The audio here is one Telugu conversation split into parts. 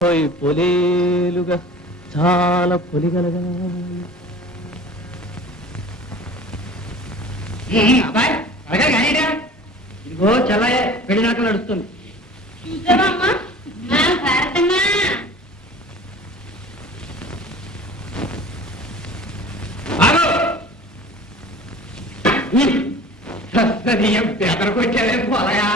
పొలేలుగా చాలా పొలిగలగా అబ్బాయి త్వరగా కానీడా ఇదిగో చల్లయ్య పెళ్లి నాటకం నడుస్తుంది. బెదరకొచ్చాడే పోలయా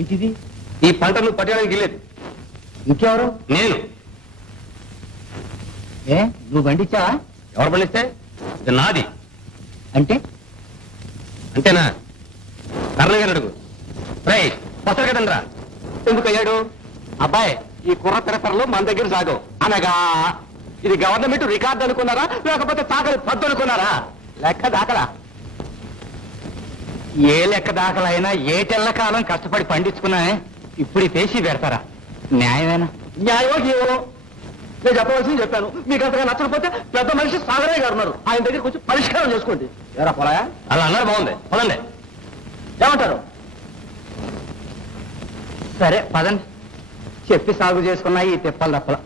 ఏంటిది? ఈ పంటను పట్టడానికి వెళ్ళేది ఇంకెవరు? నేను. ఏ నువ్వు పండించావా? ఎవరు పండిస్తే ఇది నాది. అంటే అంతేనా? కర్ణగారు అడుగు. రై పసరు కదండ్రా. ఎందుకయ్యాడు అబ్బాయి? ఈ కుర్ర పెరసరలు మన దగ్గర సాగు అనగా ఇది గవర్నమెంట్ రికార్డు అనుకున్నారా లేకపోతే తాకలి పద్దు అనుకున్నారా? లెక్క దాకలా. ఏ లెక్క దాఖలైనా ఏ తెల్ల కాలం కష్టపడి పండించుకున్నా ఇప్పుడు పేసి పెడతారా? న్యాయమేనా? న్యాయమో జీవో నేను చెప్పవలసింది చెప్పాను. మీకు అంతగా నచ్చకపోతే పెద్ద మనిషి సాగరయ్య గారు ఉన్నారు, ఆయన దగ్గర కొంచెం పరిష్కారం చేసుకోండి. ఎరా పొలయా అలా అన్నారు. బాగుంది, పదండి. ఏమంటారు? సరే పదండి. చెప్పి సాగు చేసుకున్నా ఈ తిప్పలు తప్పల.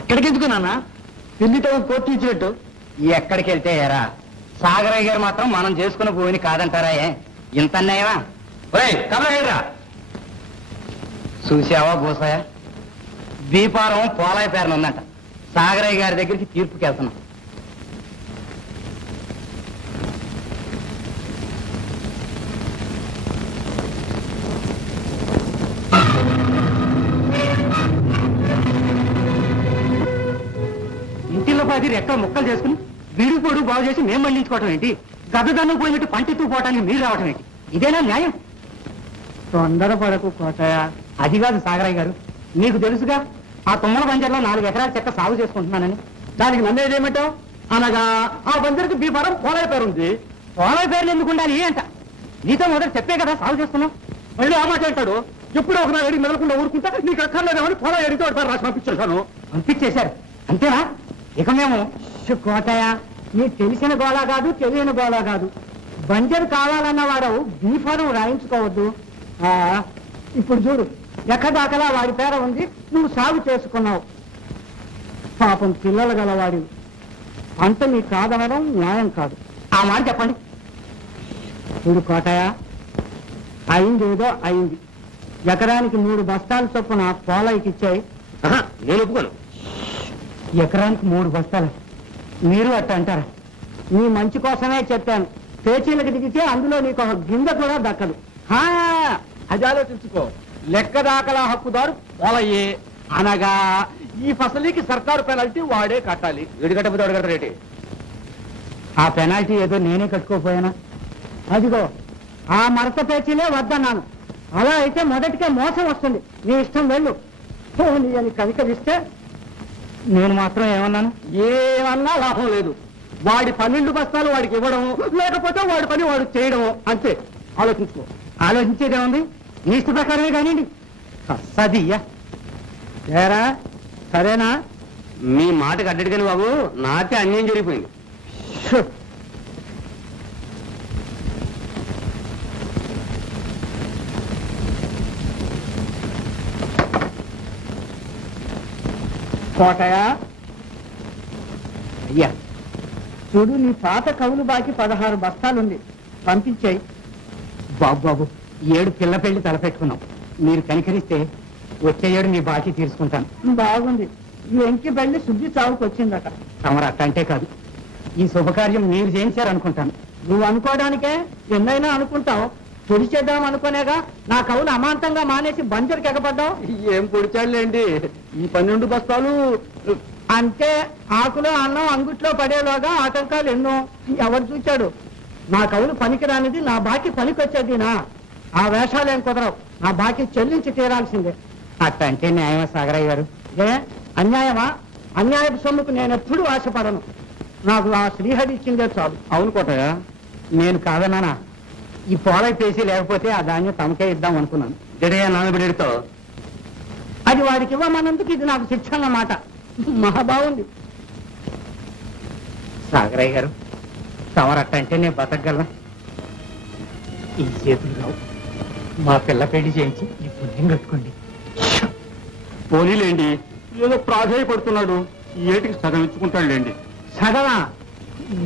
అక్కడికి ఎందుకున్నానా? పిల్లితో కోర్టు ఇచ్చినట్టు. ఎక్కడికి వెళ్తే ఎరా? సాగరయ్య గారు మాత్రం మనం చేసుకున్న భూమిని కాదంటారా? ఇంత అన్నాయమా? కమరా చూసావా భూసాయ, దీపారం పోలాయి పేరున ఉందంట. సాగరయ్య గారి దగ్గరికి తీర్పుకి వెళ్తున్నాం. ఇంటిలో పది రెక్కలు ముక్కలు చేసుకుని వీడు పొడు బాగు చేసి మేము పండించుకోవటం ఏంటి? గద్దదన్నం పోయినట్టు పంటెత్తు పోవటానికి మీరు రావటం ఏంటి? ఇదేనా న్యాయం? తొందరపడకు కోటయ్య. అది కాదు సాగరయ్య గారు, నీకు తెలుసుగా ఆ తుమ్మల బంజర్లో 4 ఎకరాల చెక్క సాగు చేసుకుంటున్నానని. దానికి నన్నేదేమిటావు? అనగా ఆ బందరికి బీఫారం పోలాయి పేరు ఉంది. పోలాయి పేర్లు ఎందుకు ఉండాలి అంట? నీతో మొదటి చెప్పే కదా సాగు చేస్తున్నావు. మళ్ళీ ఆ మాట అంటాడు. ఎప్పుడో ఒక అడిగి మెదలకుండా ఊరుకుంటా నీకు అక్కర్లేదేమని పోలాయి అడిగితే వాడి పేరు రాసి పంపించేశాను. పంపించేశారు అంతేనా? ఇక మేము కోటయ్య, నీకు తెలిసిన గోళా కాదు, తెలియని గోళా కాదు. బంజరు కావాలన్న వాడు బీఫారం రాయించుకోవద్దు. ఇప్పుడు చూడు, ఎక్కదాకలా వాడి పేర ఉంది, నువ్వు సాగు చేసుకున్నావు. పాపం పిల్లలు గలవాడి అంత నీకు కాదనడం న్యాయం కాదు. ఆ మాట చెప్పండి. చూడు కోటయ్య, అయింది ఏదో అయింది. ఎకరానికి 3 బస్తాలు చొప్పున పోలాయికి ఇచ్చాయి. నేను ఒప్పుకోను. ఎకరానికి 3 బస్తాలు మీరు అట్ట అంటారా? నీ మంచి కోసమే చెప్పాను. పేచీలకు దిగితే అందులో నీకు ఒక గింజ కూడా దక్కదు. అది ఆలోచించుకో. లెక్క దాఖలా హక్కుదారు పోలయ్యే అనగా ఈ ఫసలికి సర్కారు పెనాల్టీ వాడే కట్టాలి. వీడి కట్టకపోతే వాడు కట్టరేటి? ఆ పెనాల్టీ ఏదో నేనే కట్టుకోపోయానా? అదిగో ఆ మరత పేచీలే వద్దన్నాను. అలా అయితే మొదటికే మోసం వస్తుంది. నీ ఇష్టం వెళ్ళు. పోనీ అని కనికరిస్తే నేను మాత్రం ఏమన్నాను? ఏమన్నా లాభం లేదు. వాడి 12 బస్తాలు వాడికి ఇవ్వడము, లేకపోతే వాడి పని వాడు చేయడము, అంతే. ఆలోచించుకో. ఆలోచించేదే ఉంది. నీ ఇష్ట ప్రకారమే కానివ్వండి. సదియ్యా ఏరా, సరేనా? మీ మాటకు అడ్డడు కానీ బాబు, నాకే అన్యాయం జరిగిపోయింది. కోటయ్య అయ్యా, చూడు, నీ పాత కవులు బాకి 16 బస్తాలుంది, పంపించాయి. బాబు 7 పిల్ల పెళ్లి తలపెట్టుకున్నాం. మీరు కనికరిస్తే వచ్చే ఏడు మీ బాకీ తీర్చుకుంటాను. బాగుంది. ఈ ఎంకి పెళ్లి శుద్ధి చావుకు వచ్చిందట. తమరు అట్టంటే కాదు, ఈ శుభకార్యం మీరు చేయించారనుకుంటాను. నువ్వు అనుకోవడానికే ఎన్నైనా అనుకుంటావు. పొడిచేద్దాం అనుకునేగా నా కవులు అమాంతంగా మానేసి బంజరుకి ఎగపడ్డావు. ఏం పొడిచాడులేండి, ఈ 12 బస్తాలు అంటే ఆకులో అన్నం అంగుట్లో పడేలాగా ఆటంకాలు ఎన్నో. ఎవరు చూచాడు? నా కవులు పనికిరానిది నా బాకీ పనికొచ్చేదినా? ఆ వేషాలేం కుదరవు. నా బాకీ చెల్లించి తీరాల్సిందే. అట్టంటే న్యాయమా సాగరయ్య గారు? ఏ అన్యాయమా? అన్యాయపు సొమ్ముకు నేను ఎప్పుడూ ఆశపడను. నాకు ఆ శ్రీహరి ఇచ్చిందే చాలు. అవును కోటయ్య, నేను కాదన్నానా? ఈ పోలై పేసి లేకపోతే ఆ ధాన్యం తమకే ఇద్దాం అనుకున్నాను. జడయ్య నాన్నబిడితో అది వాడికి ఇవ్వమన్నందుకు ఇది నాకు శిక్ష అన్నమాట. మహా బాగుంది. సాగరయ్య గారు, తమరట్టంటే నేను బతకగలనా? ఈ చేతులు రావు. మా పిల్ల పెళ్లి చేయించి ఈ పుణ్యం కట్టుకోండి. పోనీలేండి, ఏదో ప్రాధాయపడుతున్నాడు, ఈ ఏటికి సగం ఇచ్చుకుంటాడులేండి. సగమా?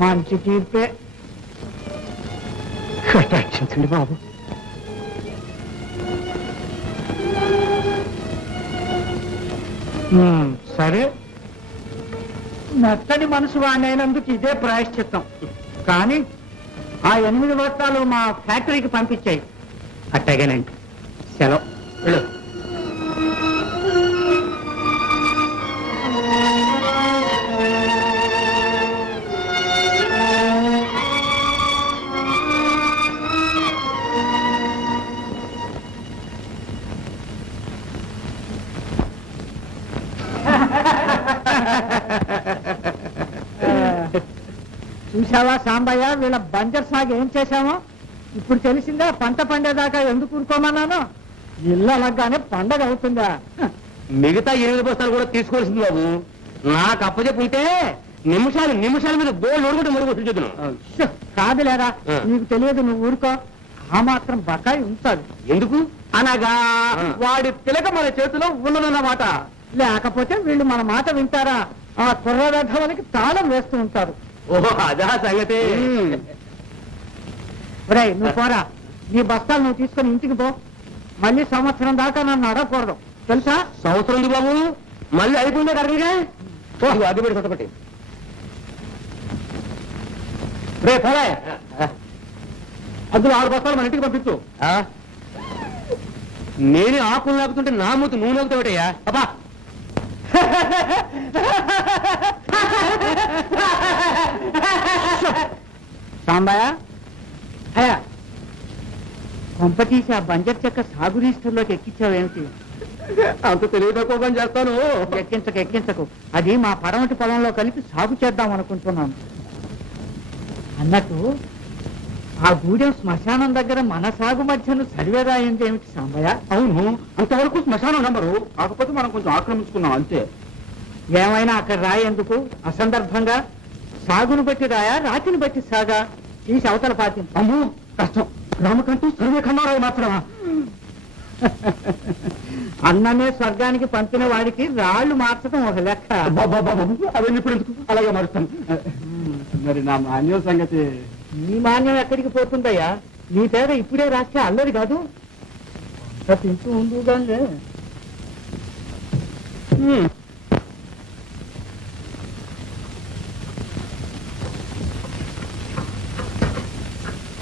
మంచి తీర్పే. కటాక్షించండి బాబు. సరే, మెత్తని మనసు వాడినందుకు ఇదే ప్రాయశ్చిత్తం. కానీ ఆ 8 బస్తాలు మా ఫ్యాక్టరీకి పంపించాయి. అట్టగేనండి, సెలవు. వెళ్ళు. చూసావా సాంబయ్య, వీళ్ళ బంజర్ సాగు ఏం చేశామో ఇప్పుడు తెలిసిందా? పంట పండేదాకా ఎందుకు ఊరుకోమన్నాను? ఇల్లు అనగానే పండగ అవుతుందా? మిగతా 8 బస్తాలు కూడా తీసుకోవాల్సింది బాబు. నాకు అప్పచెప్పుంటే నిమిషాల మీద బోర్డు ఓడుకుంటే మరుగుతుంది చూద్దాను. కాదులేరా, నీకు తెలియదు, నువ్వు ఊరుకో. ఆ మాత్రం బకాయి ఉంటాడు. ఎందుకు అనగా వాడి తిలక మన చేతిలో ఉన్నదన్నమాట. లేకపోతే వీళ్ళు మన మాట వింటారా? ఆ కుర్రవేధవులకి తాళం వేస్తూ ఉంటారు. ఓహో, అదా సంగతి. ఒరేయ్, నువ్వు పోరా. నీ బస్తాలు నువ్వు తీసుకొని ఇంటికి పో. మళ్ళీ సంవత్సరం దాకా నన్ను అడగకూడదు, తెలుసా? సంవత్సరం ఉంది బాబు, మళ్ళీ అయిపోయిందా కరెక్ట్గా? అది పెట్టి కొట్టబట్టి రే పోలే, అందులో 6 బస్తాలు మన ఇంటికి పంపించు. నేనే ఆకులు లాగుతుంటే నా మూతు నువ్వు లాగుతావుటయ్యా. అబ్బా సాంబయ్య, అయ్యా, కొంప తీసి ఆ బంజర్ చెక్క సాగు రిజిస్టర్లోకి ఎక్కించావేమిటి? అంత తెలియకపోగా చేస్తాను. ఎక్కించకు. అది మా పడమటి పొలంలో కలిపి సాగు చేద్దాం అనుకుంటున్నాను. అన్నట్టు ఆ గూడెం శ్మశానం దగ్గర మన సాగు మధ్యను సర్వే రాయింది ఏమిటి సాంబయ్య? అవును, అంతవరకు శ్మశానం నంబరు, కాకపోతే మనం కొంచెం ఆక్రమించుకున్నాం అంతే. ఏమైనా అక్కడ రాయేందుకు? అసందర్భంగా సాగును బట్టి రాయా, రాతిని బట్టి సాగా? తీసి అవతల పాతి. అమ్మో కష్టం, గ్రామకంటూ సర్వే ఖండారాయి మాత్రమా? అన్నమే స్వర్గానికి పంపిన వాడికి రాళ్లు మార్చడం ఒక లెక్క. అవన్నీ ఇప్పుడు ఎందుకు, అలాగే మారుస్తాను. మరి నా మాన్యం సంగతి? నీ మాన్యం ఎక్కడికి పోతుందయ్యా? నీ పేద ఇప్పుడే రాస్తే అల్లరి కాదు. తింటూ ఉండు కానీ.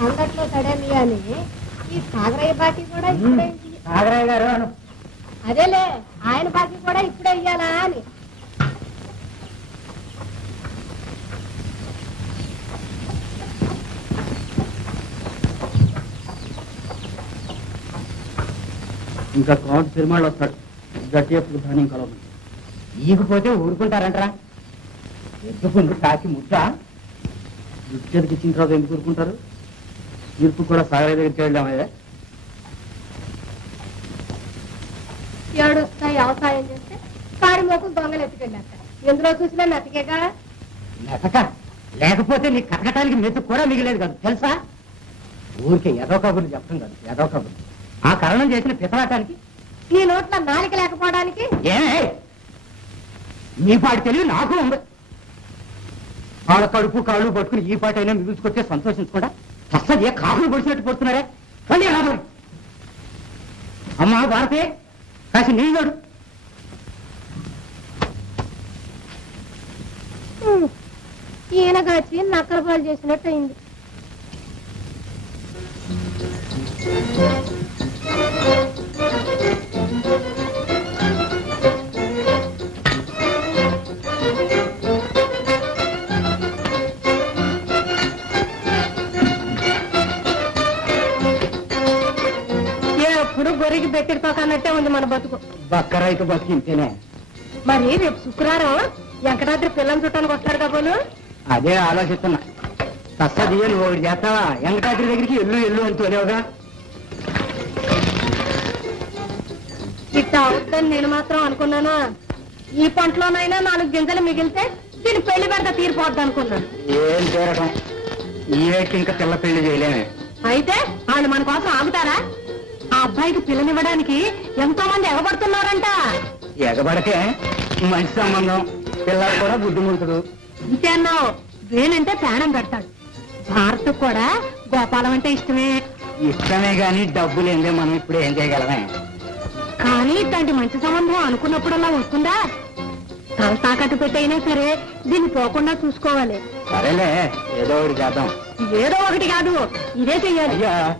అంగట్లో తడేమి అని ఈ సాగరయ్య బాకీ కూడా ఇప్పుడే సాగరయ్య గారు అను. అదేలే, ఆయన బాకీ కూడా ఇప్పుడే ఇయ్యాలా అని. ఇంకా కౌంట్ సినిమాలు వస్తాడు. గట్టి ఎప్పుడు ధాన్యం కలవమని. ఈగిపోతే ఊరుకుంటారంటరా? ఎద్దుకుంది కాకి ముద్ద. దుడ్చేతికి ఇచ్చిన తర్వాత ఎందుకు ఊరుకుంటారు? తీర్పు కూడా సాగర దగ్గర చేయడమే. ఏడుస్తాయి వ్యవసాయం చేస్తే కారి మోకులు దొంగలు ఎత్తుకెళ్ళాక ఎందులో చూసినా మెతకేగా. మెతక లేకపోతే నీ కటకటానికి మెతుకు కూడా మిగిలేదు కాదు, తెలుసా? ఊరికే ఎదో కబుర్లు చెప్పడం కాదు, ఎదో కబుర్లు. ఆ కారణం చేసిన పితరాటానికి నీ నోట్ల నాలిక లేకపోవడానికి. ఏమే, మీ పాటి తెలివి నాకు ఉంది. వాళ్ళ కడుపు కాళ్ళు పట్టుకుని ఈ పాటైనా మిగుల్చుకొచ్చే సంతోషించకుండా అసలు ఏ కాకులు పొడిచినట్టు పడుతున్నారే. మళ్ళీ రాబోయ్. అమ్మా భారతే, కాసి నీళ్ళు. ఈయన కాచి నక్కల పాలు చేసినట్టు అయింది. ఎప్పుడు గొర్రెకి బెట్టిడిపోకన్నట్టే ఉంది మన బతుకు. బక్క రైతు బతికింతేనే. మరి రేపు శుక్రవారం వెంకటాద్రి పిల్లని చుట్టానికి వస్తాడు కాబోలు. అదే ఆలోచిస్తున్నా. తస్సదియే నువ్వు ఒకటి చేస్తావా? వెంకటాద్రి దగ్గరికి ఎల్లు అంటూనేవుగా. ఇట్లా అవుద్దని నేను మాత్రం అనుకున్నానా? ఈ పంటలోనైనా 4 గింజలు మిగిలితే దీని పెళ్లి పెద్ద తీరిపోద్ది అనుకున్నాను. ఏం తీరటం, ఈ ఏటి ఇంకా పిల్ల పెళ్లి చేయలేమే. అయితే వాళ్ళు మన కోసం ఆగుతారా? ఆ అబ్బాయికి పిల్లనివ్వడానికి ఎంతో మంది ఎగబడుతున్నారంట. ఎగబడకే మంచి సంబంధం, పిల్లలు కూడా బుద్ధిమంతుడు. అంతే అన్నావు. వేణంటే ప్రాణం పెడతాడు. భారత్ కూడా గోపాలం అంటే ఇష్టమే. ఇష్టమే గాని డబ్బు లేదే మనం ఇప్పుడు ఏం చేయగలమే. కానీ ఇట్లాంటి మంచి సంబంధం అనుకున్నప్పుడల్లా వస్తుందా? తల తాకట్టు పెట్టయినా సరే దీన్ని పోకుండా చూసుకోవాలి. సరేలే, ఏదో ఒకటి చేద్దాం. ఏదో ఒకటి కాదు, ఇదే చెయ్యాలి. అయ్యా